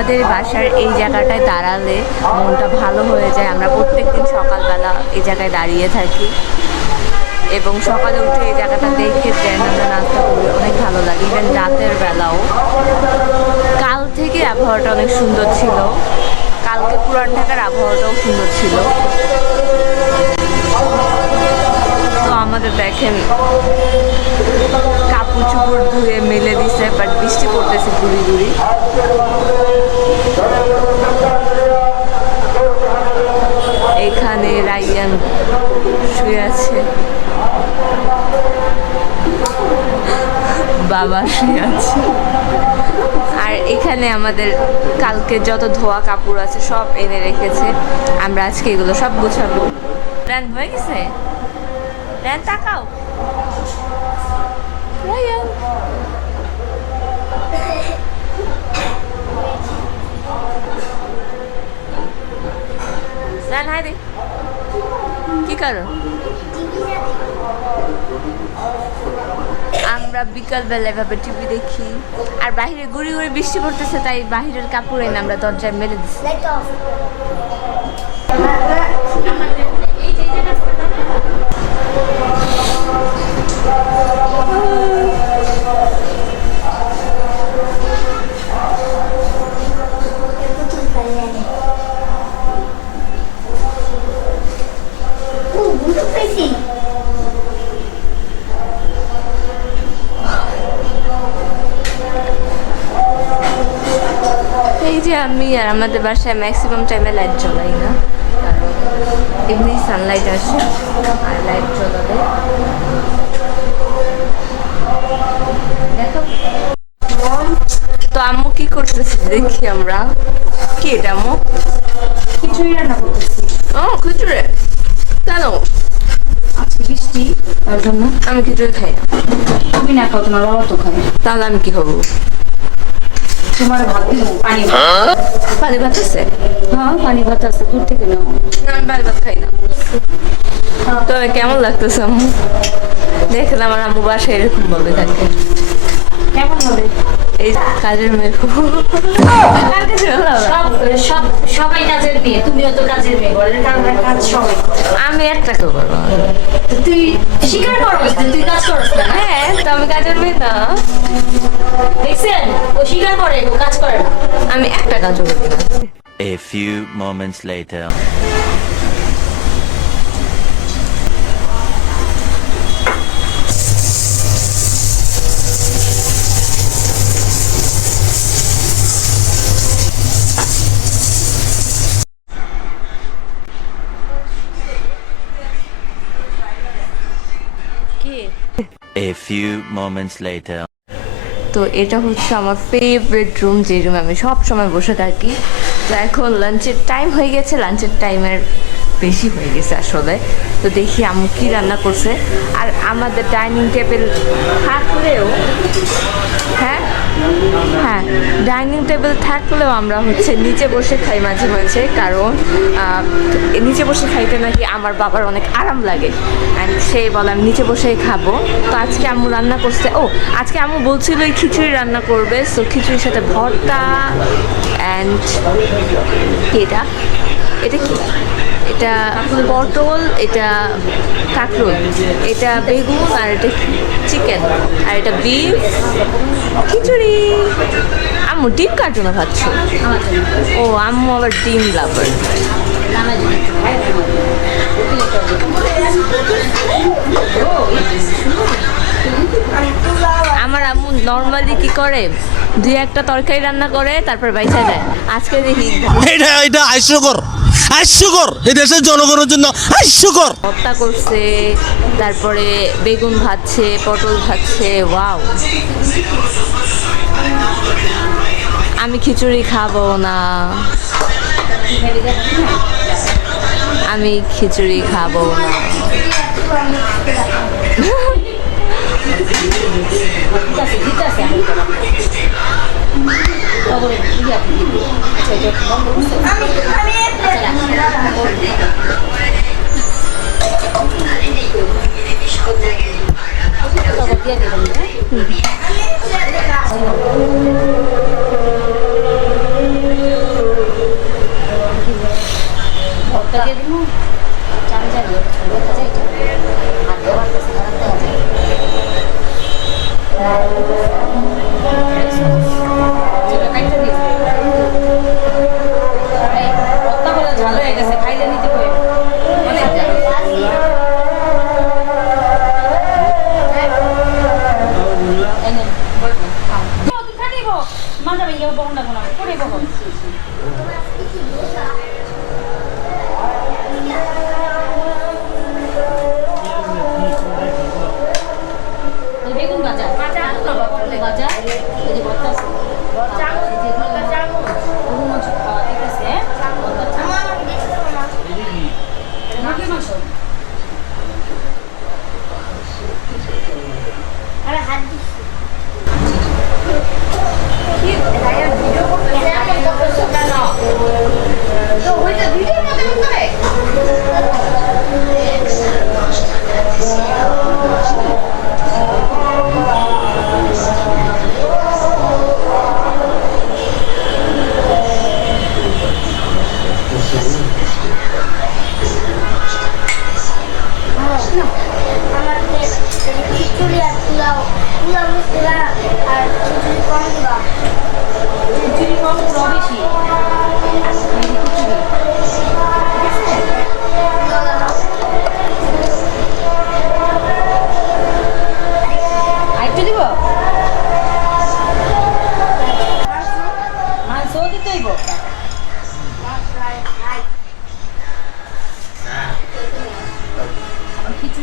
আমাদের বাসার এই জায়গাটায় দাঁড়ালে মনটা ভালো হয়ে যায়। আমরা প্রত্যেকদিন সকালবেলা এই জায়গায় দাঁড়িয়ে থাকি এবং সকালে উঠে এই জায়গাটা দেখে ট্রেন নাস্তা করি, অনেক ভালো লাগে। ইভেন রাতের বেলাও। কাল থেকে আবহাওয়াটা অনেক সুন্দর ছিল। কালকে পুরান ঢাকার আবহাওয়াটাও সুন্দর ছিল। তো আমাদের দেখেন, কাপড় চুপড় ধুয়ে মেলে দিছে বাট বৃষ্টি পড়তেছে গুড়ি গুড়ি এখানে রাইয়ান শুয়ে আছে। বাবা শুয়ে আছে। আর এখানে আমাদের কালকে যত ধোয়া কাপড় আছে সব এনে রেখেছে। আমরা আজকে এগুলো সব গুছাবো। রান, হয়ে গেছে? রান, তাকাও। হাই দে। কি কারণ? আমরা বিকালবেলা এভাবে টিভি দেখি। আর বাহিরে গুড়ি গুড়ি বৃষ্টি পড়তেছে, তাই বাহিরের কাপড় এনে আমরা দরজায় মেলে দিচ্ছি এই যে আমি আর আমাদের বাসায় ম্যাক্সিমাম টাইমে লাইট জ্বলাই না। কারণ এমনি সানলাইট আসে আর লাইট জ্বলাবে দেখো। তো আম্মু কি করতেছে দেখি আমরা। কি এটা আম্মু? খিচুড়ি রান্না করতেছি। ও খিচুড়ি? কেন? আজকে বৃষ্টি তার জন্য। আমি খিচুড়ি খাই না। তুমি না খাও তোমার বাবা তো খায়। তাহলে আমি কি খাব? তোমার ভাত দিব পানি ভাত। পানি ভাত আছে? হ্যাঁ পানি ভাত আছে দূর থেকে নাও। না আমি পানি ভাত খাই না। তবে কেমন লাগতেছে আম্মু? দেখলাম আমার আম্মু বাসায় এরকম ভাবে থাকে। কেমন হবে? এই কাজের মেয়ে। সবাই কাজের মেয়ে তুমিও তো কাজের মেয়ে ঘরের কাজ সবাই আমি একটা কেউ করব তুই স্বীকার করস যে তুই কাজ করস না। হ্যাঁ তো আমি কাজের মেয়ে না। ও স্বীকার করে ও কাজ করে না আমি একটা কাজও করি না A few moments later. কি A few moments later. তো এটা হচ্ছে আমার ফেভারিট রুম যে রুমে আমি সব সময় বসে থাকি। তো এখন লাঞ্চের টাইম হয়ে গেছে লাঞ্চের টাইমের বেশি হয়ে গেছে আসলে। তো দেখি আম্মু কী রান্না করছে। আর আমাদের ডাইনিং টেবিল থাকলেও হ্যাঁ? হ্যাঁ ডাইনিং টেবিল থাকলেও আমরা হচ্ছে নিচে বসে খাই মাঝে মাঝে, কারণ নিচে বসে খাইতে নাকি আমার বাবার অনেক আরাম লাগে। অ্যান্ড সে বলে, আমি নিচে বসেই খাব। তো আজকে আম্মু রান্না করছে। ও, আজকে আম্মু বলছিল এই খিচুড়ি রান্না করবে। সো খিচুড়ির সাথে ভর্তা অ্যান্ড এটা এটা কি? এটা পটল এটা কাঁকরোল এটা বেগুন আর এটা চিকেন, আর এটা বিফ, খিচুড়ি। আম্মু, ডিম কাটু না খাচ্ছ? ও, আম্মু আবার ডিম লাভার। আমার আম্মু নর্মালি কি করে? দুই একটা তরকারি রান্না করে তারপর বাইসা যায় আজকে দেখি। এটা এটা হাস্যকর হাস্যকর এই দেশের জনগণের জন্য হাস্যকর ভর্তা করছে তারপরে বেগুন ভাজছে পটল ভাজছে ওয়াও আমি খিচুড়ি খাব না। আমি খিচুড়ি খাব না। 되지 않을 것 같아요. 떡으로 이게 제대로 그만 먹을 수 없어요. 떡을 해야 되거든요.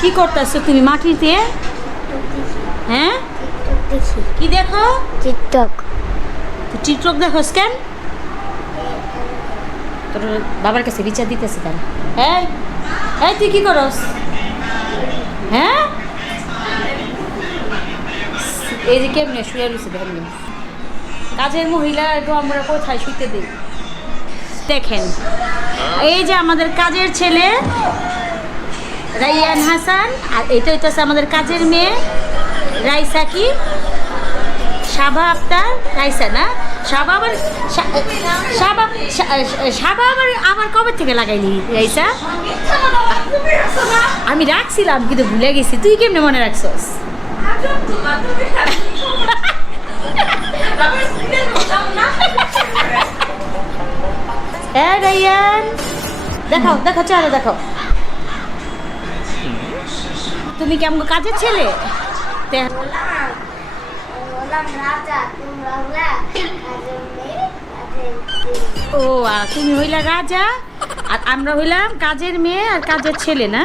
কি করতেছো তুমি মাটিতে? হ্যাঁ? কি দেখো? টিকটক। টিকটক দেখোস কেন? তোর বাবার কাছে বিচার দিতেছে তারা হ্যাঁ এই তুই কি করস? হ্যাঁ? এই যে কেমনে শুয়ে রয়েছে দেখেন কাজের মহিলা একটু আমরা কোথায় শুইতে দিই? দেখেন। এই যে আমাদের কাজের ছেলে রাইয়ান হাসান, আর এটা হইতেছে আমাদের কাজের মেয়ে, রাইসা কি? সাবা আক্তার, রাইসা না? সাবা আবার সাবা আবার আবার কবে থেকে লাগাইলি, রাইসা? আমি রাখছিলাম, কিন্তু ভুলে গেছি। তুই কেমনে মনে রাখছস? দেখাও দেখাও চলো দেখাও। তুমি কেমন কাজের ছেলে ও তুমি হইলা রাজা, আর আমরা হইলাম কাজের মেয়ে আর কাজের ছেলে, না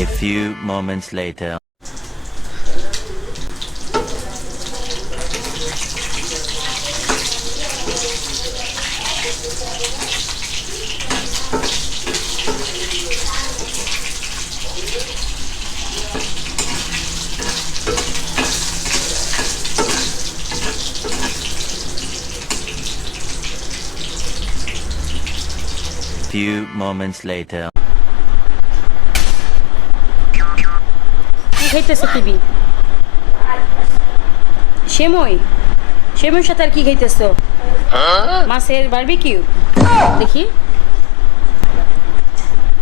A few moments later. Few moments later. খাইতেছো তুমি সেমই সেমইর সাথে আর কি খাইতেছো? মাছের বারবিকিউ দেখি।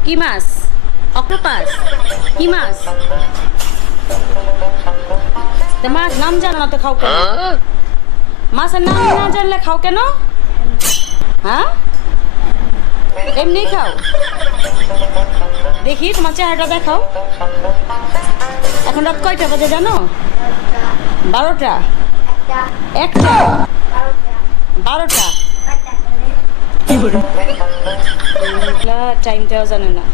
কি মাছ? অক্টোপাস? কি মাছ? মাছ নাম জানো না তো খাও কেন? মাছের নাম না জানলে খাও কেন? হ্যাঁ? এমনি খাও। দেখি তোমার চেহারাটা দেখাও। এখন রাত কয়টা বাজে জানো? বারোটা। একটা। বারোটা। টাইমটাও জানে না।